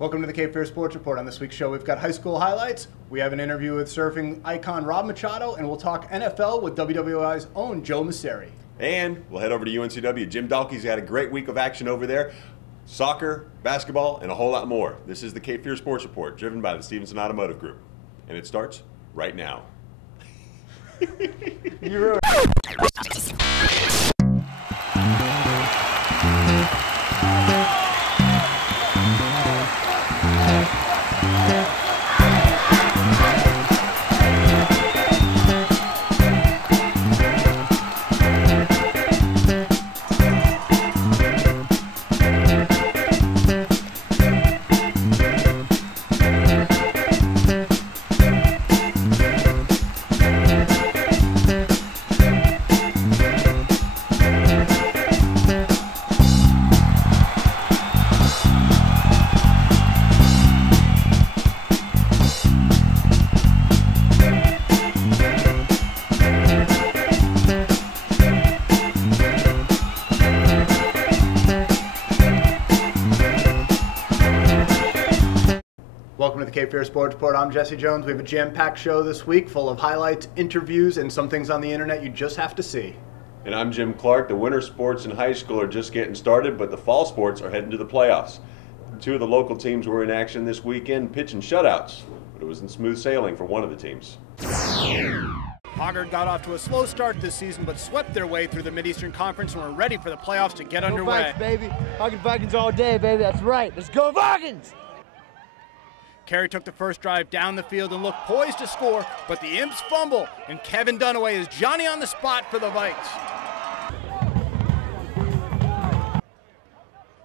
Welcome to the Cape Fear Sports Report. On this week's show, we've got high school highlights. We have an interview with surfing icon Rob Machado, and we'll talk NFL with WWI's own Joe Masseri. And we'll head over to UNCW. Jim Dalkey's got a great week of action over there. Soccer, basketball, and a whole lot more. This is the Cape Fear Sports Report, driven by the Stevenson Automotive Group. And it starts right now. You're Welcome to the Cape Fear Sports Report. I'm Jesse Jones. We have a jam-packed show this week full of highlights, interviews, and some things on the internet you just have to see. And I'm Jim Clark. The winter sports in high school are just getting started, but the fall sports are heading to the playoffs. Two of the local teams were in action this weekend, pitching shutouts, but it was in smooth sailing for one of the teams. Hoggard got off to a slow start this season, but swept their way through the Mid-Eastern Conference and were ready for the playoffs to get underway. Vikes, baby. Hoggard Vikings all day, baby. That's right. Let's go Vikings! Carey took the first drive down the field and looked poised to score, but the Imps fumble, and Kevin Dunaway is Johnny on the spot for the Vikes.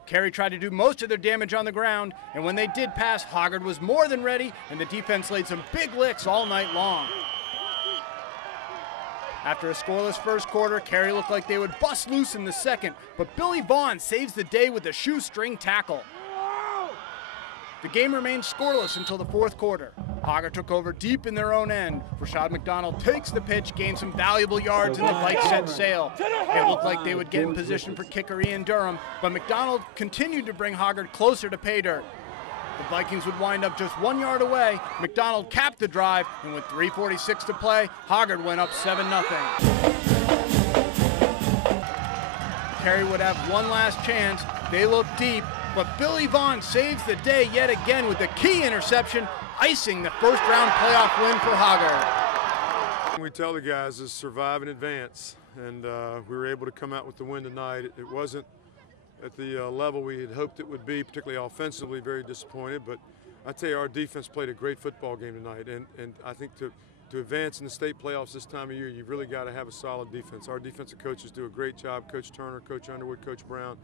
Carey tried to do most of their damage on the ground, and when they did pass, Hoggard was more than ready, and the defense laid some big licks all night long. After a scoreless first quarter, Carey looked like they would bust loose in the second, but Billy Vaughn saves the day with a shoestring tackle. The game remained scoreless until the fourth quarter. Hoggard took over deep in their own end. Rashad McDonald takes the pitch, gains some valuable yards, and the Vikes set sail. It looked like they would get in position for kicker Ian Durham, but McDonald continued to bring Hoggard closer to pay dirt. The Vikings would wind up just 1 yard away. McDonald capped the drive, and with 3:46 to play, Hoggard went up 7-0. Carey would have one last chance. They looked deep, but Billy Vaughn saves the day yet again with the key interception, icing the first-round playoff win for Hoggard. We tell the guys is survive and advance, and we were able to come out with the win tonight. It wasn't at the level we had hoped it would be, particularly offensively, very disappointed, but I tell you, our defense played a great football game tonight, and I think to advance in the state playoffs this time of year, you've really got to have a solid defense. Our defensive coaches do a great job. Coach Turner, Coach Underwood, Coach Brown,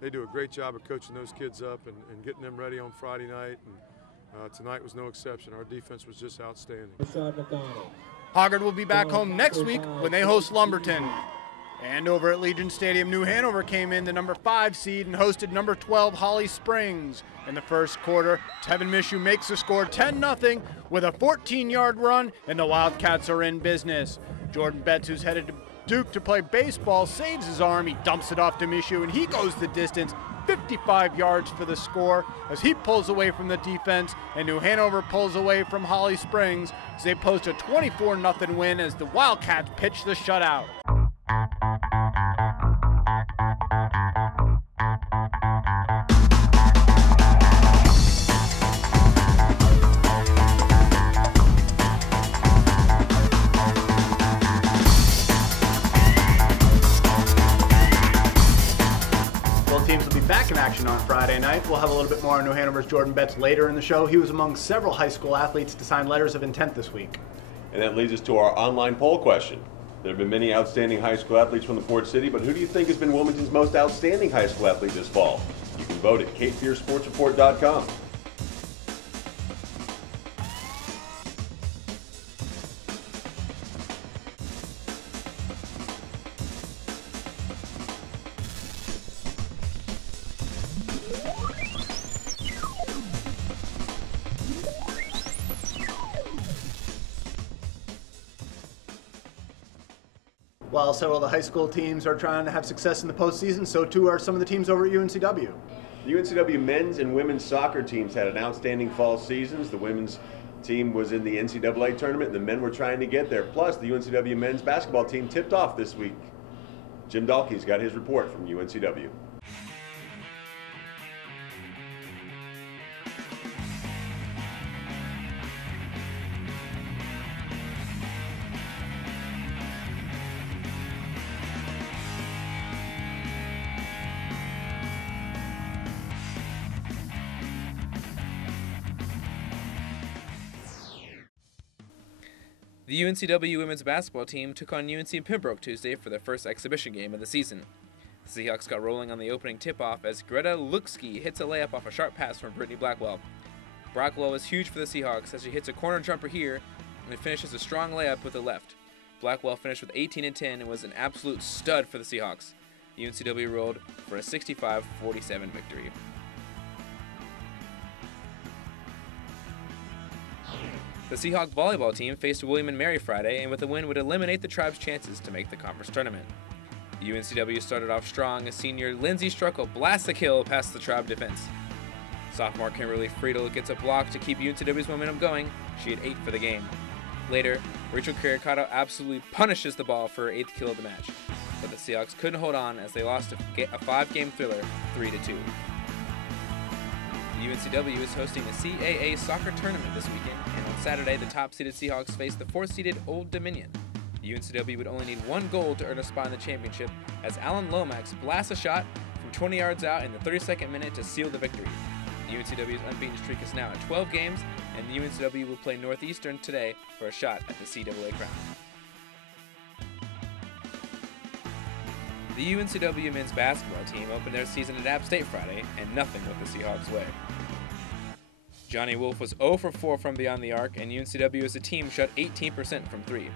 they do a great job of coaching those kids up and getting them ready on Friday night, and tonight was no exception. Our defense was just outstanding. Hoggard will be back home next week when they host Lumberton. And over at Legion Stadium, New Hanover came in the number 5 seed and hosted number 12 Holly Springs. In the first quarter, Tevin Mishu makes the score 10-0 with a 14-yard run, and the Wildcats are in business. Jordan Betts, who's headed to Duke to play baseball, saves his arm. He dumps it off to Mishu, and he goes the distance, 55 yards for the score, as he pulls away from the defense, and New Hanover pulls away from Holly Springs as they post a 24-0 win as the Wildcats pitch the shutout. Teams will be back in action on Friday night. We'll have a little bit more on New Hanover's Jordan Betts later in the show. He was among several high school athletes to sign letters of intent this week. And that leads us to our online poll question. There have been many outstanding high school athletes from the Port City, but who do you think has been Wilmington's most outstanding high school athlete this fall? You can vote at CapeFearSportsReport.com. While several of the high school teams are trying to have success in the postseason, so too are some of the teams over at UNCW. The UNCW men's and women's soccer teams had an outstanding fall seasons. The women's team was in the NCAA tournament, and the men were trying to get there. Plus, the UNCW men's basketball team tipped off this week. Jim Dalkey's got his report from UNCW. The UNCW women's basketball team took on UNC Pembroke Tuesday for their first exhibition game of the season. The Seahawks got rolling on the opening tip-off as Greta Luksky hits a layup off a sharp pass from Brittany Blackwell. Blackwell was huge for the Seahawks as she hits a corner jumper here and finishes a strong layup with the left. Blackwell finished with 18 and 10 and was an absolute stud for the Seahawks. UNCW rolled for a 65-47 victory. The Seahawk volleyball team faced William & Mary Friday, and with a win would eliminate the Tribe's chances to make the conference tournament. UNCW started off strong as senior Lindsay Struckle blasts a kill past the Tribe defense. Sophomore Kimberly Friedel gets a block to keep UNCW's momentum going. She had 8 for the game. Later, Rachel Caricato absolutely punishes the ball for her 8th kill of the match, but the Seahawks couldn't hold on as they lost a 5-game thriller 3-2. UNCW is hosting the CAA soccer tournament this weekend, and on Saturday, the top-seeded Seahawks face the 4th-seeded Old Dominion. UNCW would only need 1 goal to earn a spot in the championship, as Alan Lomax blasts a shot from 20 yards out in the 32nd minute to seal the victory. UNCW's unbeaten streak is now at 12 games, and UNCW will play Northeastern today for a shot at the CAA crown. The UNCW men's basketball team opened their season at App State Friday, and nothing went the Seahawks' way. Johnny Wolf was 0 for 4 from beyond the arc, and UNCW as a team shot 18% from 3.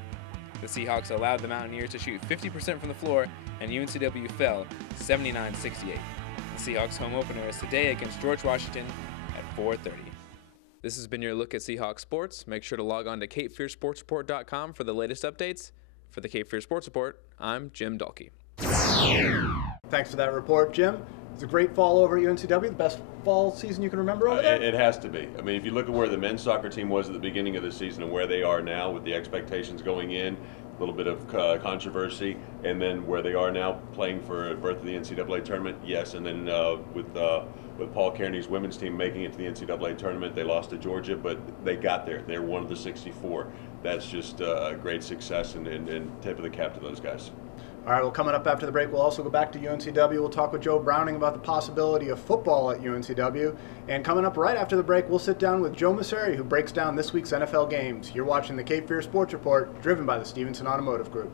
The Seahawks allowed the Mountaineers to shoot 50% from the floor, and UNCW fell 79-68. The Seahawks' home opener is today against George Washington at 4:30. This has been your look at Seahawks sports. Make sure to log on to CapeFearSportsReport.com for the latest updates. For the Cape Fear Sports Report, I'm Jim Dalkey. Thanks for that report, Jim. It's a great fall over at UNCW, the best fall season you can remember over there? It has to be. I mean, if you look at where the men's soccer team was at the beginning of the season and where they are now with the expectations going in, a little bit of controversy, and then where they are now playing for a berth of the NCAA tournament, yes, and then with Paul Kearney's women's team making it to the NCAA tournament, they lost to Georgia, but they got there. They're one of the 64. That's just a great success and tip of the cap to those guys. All right, well, coming up after the break, we'll also go back to UNCW. We'll talk with Joe Browning about the possibility of football at UNCW. And coming up right after the break, we'll sit down with Joe Masseri, who breaks down this week's NFL games. You're watching the Cape Fear Sports Report, driven by the Stevenson Automotive Group.